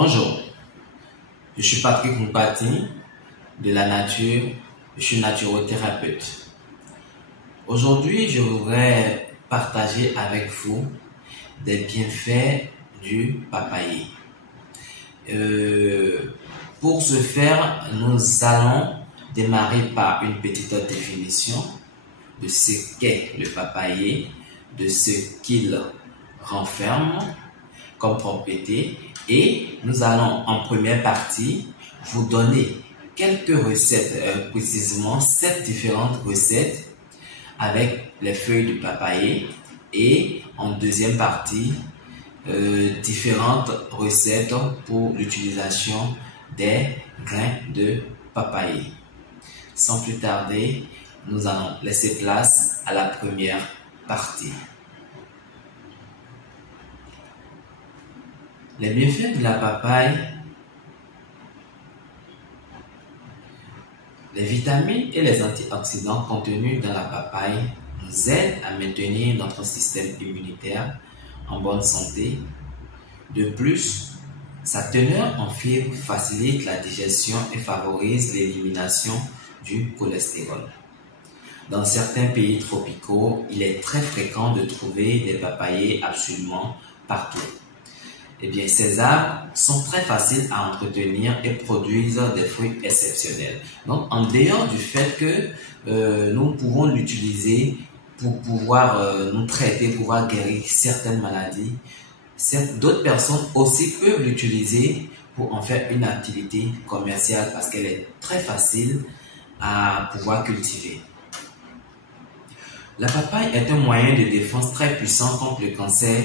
Bonjour, je suis Patrick Moupati de la nature, je suis naturothérapeute. Aujourd'hui, je voudrais partager avec vous des bienfaits du papayer. Pour ce faire, nous allons démarrer par une petite définition de ce qu'est le papayer, de ce qu'il renferme comme propriété, et nous allons en première partie vous donner quelques recettes, précisément 7 différentes recettes avec les feuilles de papayer, et en deuxième partie différentes recettes pour l'utilisation des grains de papayer. Sans plus tarder, nous allons laisser place à la première partie. Les bienfaits de la papaye. Les vitamines et les antioxydants contenus dans la papaye nous aident à maintenir notre système immunitaire en bonne santé. De plus, sa teneur en fibres facilite la digestion et favorise l'élimination du cholestérol. Dans certains pays tropicaux, il est très fréquent de trouver des papayers absolument partout. Eh bien, ces arbres sont très faciles à entretenir et produisent des fruits exceptionnels. Donc, en dehors du fait que nous pouvons l'utiliser pour pouvoir nous traiter, pouvoir guérir certaines maladies, d'autres personnes aussi peuvent l'utiliser pour en faire une activité commerciale parce qu'elle est très facile à pouvoir cultiver. La papaye est un moyen de défense très puissant contre le cancer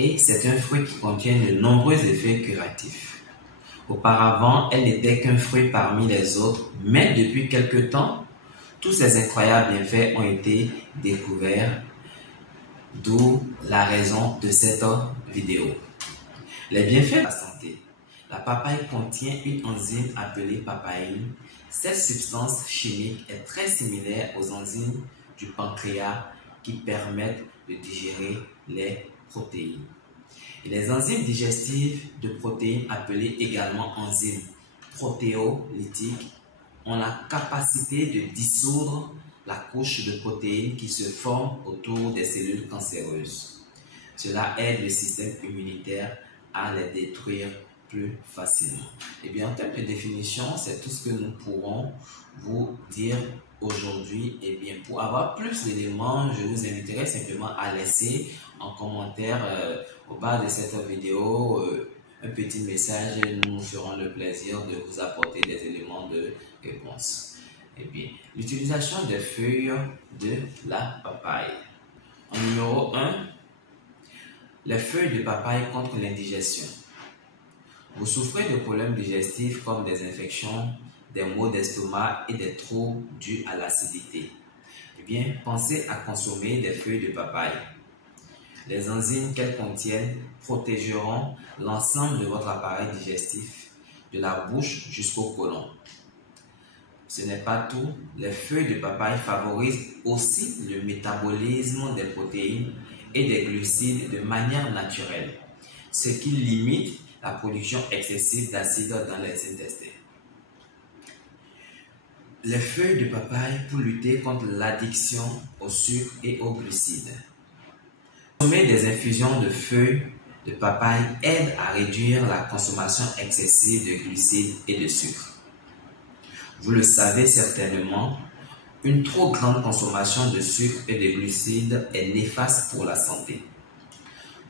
et c'est un fruit qui contient de nombreux effets curatifs. Auparavant, elle n'était qu'un fruit parmi les autres, mais depuis quelque temps, tous ces incroyables bienfaits ont été découverts, d'où la raison de cette vidéo. Les bienfaits de la santé. La papaye contient une enzyme appelée papaïne. Cette substance chimique est très similaire aux enzymes du pancréas qui permettent de digérer les protéines. Et les enzymes digestives de protéines, appelées également enzymes protéolytiques, ont la capacité de dissoudre la couche de protéines qui se forme autour des cellules cancéreuses. Cela aide le système immunitaire à les détruire plus facilement. Et bien, en termes de définition, c'est tout ce que nous pourrons vous dire aujourd'hui. Et bien, pour avoir plus d'éléments, je vous inviterai simplement à laisser en commentaire au bas de cette vidéo un petit message et nous nous ferons le plaisir de vous apporter des éléments de réponse. Et bien, l'utilisation des feuilles de la papaye. En numéro 1, les feuilles de papaye contre l'indigestion. Vous souffrez de problèmes digestifs comme des infections, des maux d'estomac et des troubles dus à l'acidité. Eh bien, pensez à consommer des feuilles de papaye. Les enzymes qu'elles contiennent protégeront l'ensemble de votre appareil digestif, de la bouche jusqu'au côlon. Ce n'est pas tout, les feuilles de papaye favorisent aussi le métabolisme des protéines et des glucides de manière naturelle, ce qui limite la production excessive d'acide dans les intestins. Les feuilles de papaye pour lutter contre l'addiction au sucre et aux glucides. Consommer des infusions de feuilles de papaye aide à réduire la consommation excessive de glucides et de sucre. Vous le savez certainement, une trop grande consommation de sucre et de glucides est néfaste pour la santé.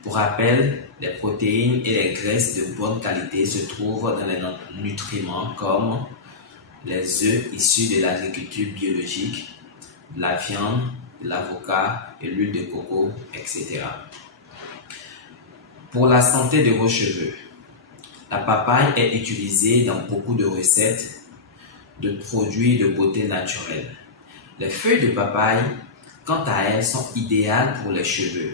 Pour rappel, les protéines et les graisses de bonne qualité se trouvent dans les nutriments comme les œufs issus de l'agriculture biologique, la viande, l'avocat et l'huile de coco, etc. Pour la santé de vos cheveux, la papaye est utilisée dans beaucoup de recettes de produits de beauté naturelle. Les feuilles de papaye, quant à elles, sont idéales pour les cheveux.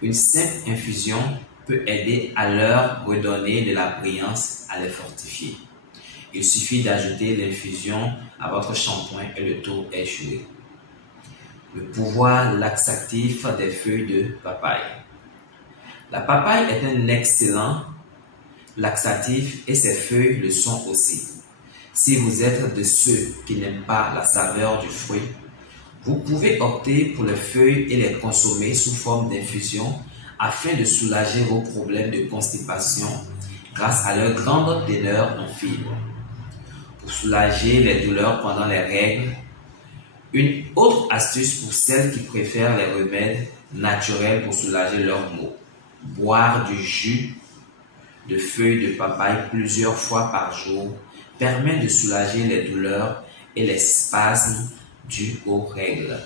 Une simple infusion peut aider à leur redonner de la brillance, à les fortifier. Il suffit d'ajouter l'infusion à votre shampoing et le tour est joué. Le pouvoir laxatif des feuilles de papaye. La papaye est un excellent laxatif et ses feuilles le sont aussi. Si vous êtes de ceux qui n'aiment pas la saveur du fruit, vous pouvez opter pour les feuilles et les consommer sous forme d'infusion afin de soulager vos problèmes de constipation grâce à leur grande teneur en fibres. Pour soulager les douleurs pendant les règles, une autre astuce pour celles qui préfèrent les remèdes naturels pour soulager leurs maux. Boire du jus de feuilles de papaye plusieurs fois par jour permet de soulager les douleurs et les spasmes dus aux règles.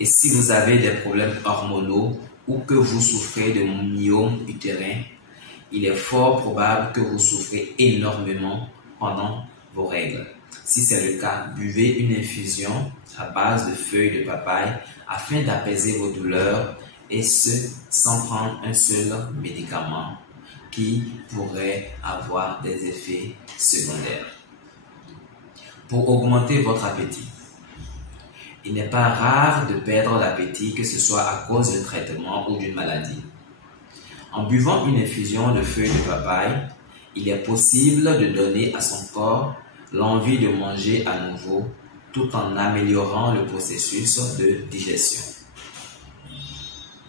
Et si vous avez des problèmes hormonaux ou que vous souffrez de myome utérin, il est fort probable que vous souffrez énormément pendant vos règles. Si c'est le cas, buvez une infusion à base de feuilles de papaye afin d'apaiser vos douleurs et ce, sans prendre un seul médicament qui pourrait avoir des effets secondaires. Pour augmenter votre appétit, il n'est pas rare de perdre l'appétit, que ce soit à cause d'un traitement ou d'une maladie. En buvant une infusion de feuilles de papaye, il est possible de donner à son corps l'envie de manger à nouveau tout en améliorant le processus de digestion.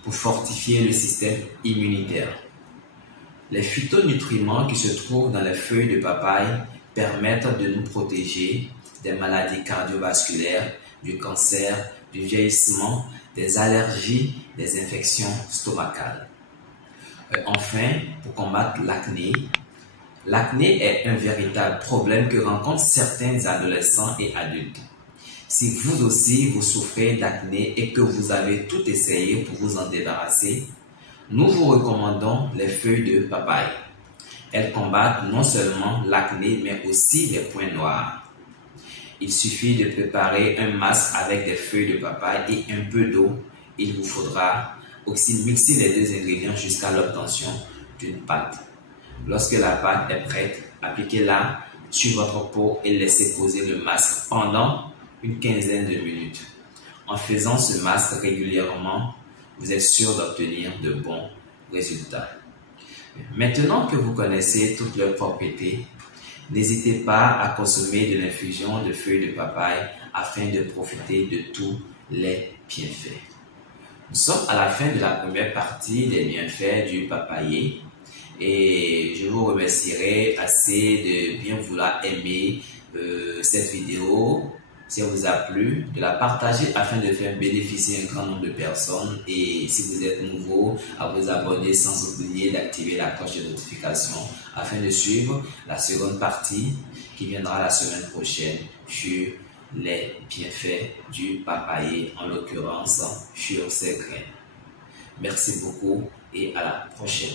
Pour fortifier le système immunitaire, les phytonutriments qui se trouvent dans les feuilles de papaye permettent de nous protéger des maladies cardiovasculaires, du cancer, du vieillissement, des allergies, des infections stomacales. Enfin, pour combattre l'acné, l'acné est un véritable problème que rencontrent certains adolescents et adultes. Si vous aussi vous souffrez d'acné et que vous avez tout essayé pour vous en débarrasser, nous vous recommandons les feuilles de papaye. Elles combattent non seulement l'acné mais aussi les points noirs. Il suffit de préparer un masque avec des feuilles de papaye et un peu d'eau. Il vous faudra aussi mixer les deux ingrédients jusqu'à l'obtention d'une pâte. Lorsque la pâte est prête, appliquez-la sur votre peau et laissez poser le masque pendant une quinzaine de minutes. En faisant ce masque régulièrement, vous êtes sûr d'obtenir de bons résultats. Maintenant que vous connaissez toutes leurs propriétés, n'hésitez pas à consommer de l'infusion de feuilles de papaye afin de profiter de tous les bienfaits. Nous sommes à la fin de la première partie des bienfaits du papayer et je vous remercierai assez de bien vouloir aimer cette vidéo si elle vous a plu, de la partager afin de faire bénéficier un grand nombre de personnes et si vous êtes nouveau, à vous abonner sans oublier d'activer la cloche de notification afin de suivre la seconde partie qui viendra la semaine prochaine sur les bienfaits du papayer, en l'occurrence sur ses graines. Merci beaucoup et à la prochaine.